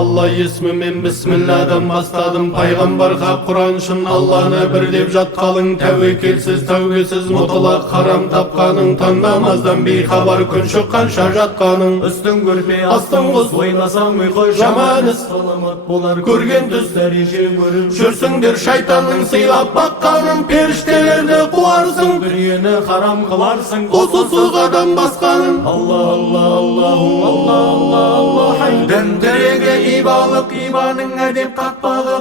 Allah ismiмен Bismillah'dan бастадым, пайғамбарға Құран үшін Алланы бірлеп жатқалың, тәуекелсіз, тәубесіз, мұтлақ харам тапқаның, таң намаздан бейхабар күн шыққанша жатқаның, үстің көрпе, астың құс, ойласаң ұйқы жаман іс, саламат болар көрген түс, дәреже көріп жүрсіңдер, шайтанның сыйлап баққанын, періштелерді қуарсың, дүниені харам қыларсың, құсысыз адам басқанын. Алла, Алла, Аллаху, Алла, Алла, Алла, діндірегі ибалық, иманың әдеп қақпағы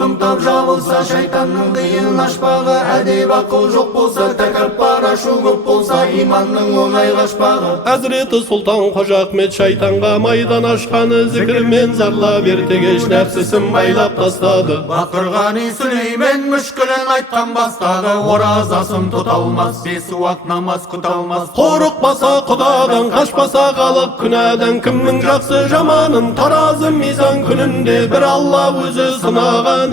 қымтап жабылса, шайтанның диын ашпағы, әдеп ақыл жоқ болса, тәкаппар ашу көп болса, иманның оңай қашпағы. Әзіреті Сұлтан Қожа Ахмет шайтанға майдан ашқаны, зікірмен зарлап ертегеш нәпсісін байлап тастады. Бақырғани Сүлеймен мүшкілін айтқан бастады, оразасын тұта алмас, 5 уақыт намаз күта алмас, қорықпаса құдадан, қашпаса халық күнәдан, кімнің жақсы жаманын таразы мизан күнінде бір Алла өзі сынаған.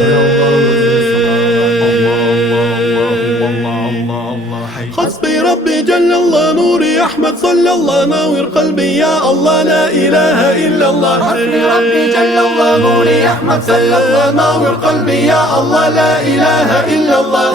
حسبي ربي جل الله نوري أحمد صلى الله نور قلبي يا الله لا إله إلا الله. حسبي ربي جل الله نوري أحمد صلى الله نور قلبي يا الله لا إله إلا الله.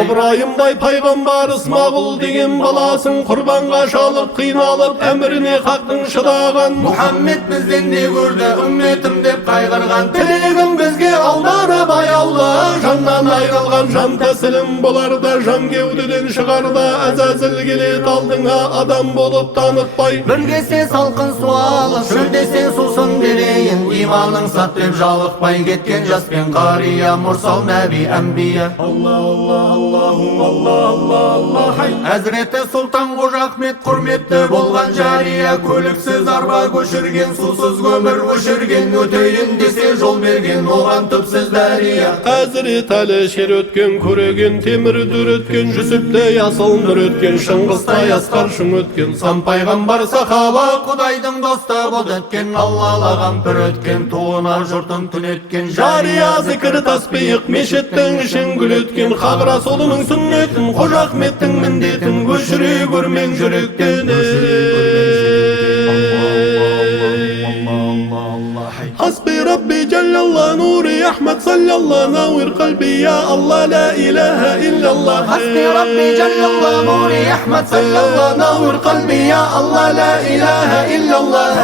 Ыбырайымдай пайғамбар Исмағұл деген баласын құрбанға шалып қиналып әміріне хақтың шыдаған. Мұхаммед бізден не көрді үмметім деп қайғырған, тілегім бізге аударып аяулы, жаннан айрылған жан тәсілім боларда, жан кеудеден шығарда, әзәзіл келет алдыңа адам болып танытпай. Бір кесе салқын су алып, шөлдесе сусын берейін, иманың сат деп жалықпай кеткен жас пен қария, мұрсал нәби әмбия. Алла, Алла, Аллаху, Алла, Алла, Алла. Әзіреті Сұлтан Қожа Ахмет құрметті болған жария, көліксіз арба көшірген, сусыз көмір өшірген, өтейін десе жол берген, оған түпсіз дәрия. Әзірет Әлішер өткен, көреген темір дүр өткен, Жүсіпті асыл нұр өткен, Шыңғыстай асқар шың өткен, сан пайғамбар сахаба Құдайдың доста бол өткен, Аллалаған пір өткен, туына жұртын түн еткен, жария зікір таспиық, мешіттің ішін гүл өткен, Хағра солының сүннетін, Қожа Ахметтің міндетін көшіре көрмен жүректен. حسبي ربي جل الله نوري أحمد صلى الله نور قلبي يا الله لا إله إلا الله. حسبي ربي جل الله نوري أحمد صلى الله نور قلبي يا الله لا إله إلا الله.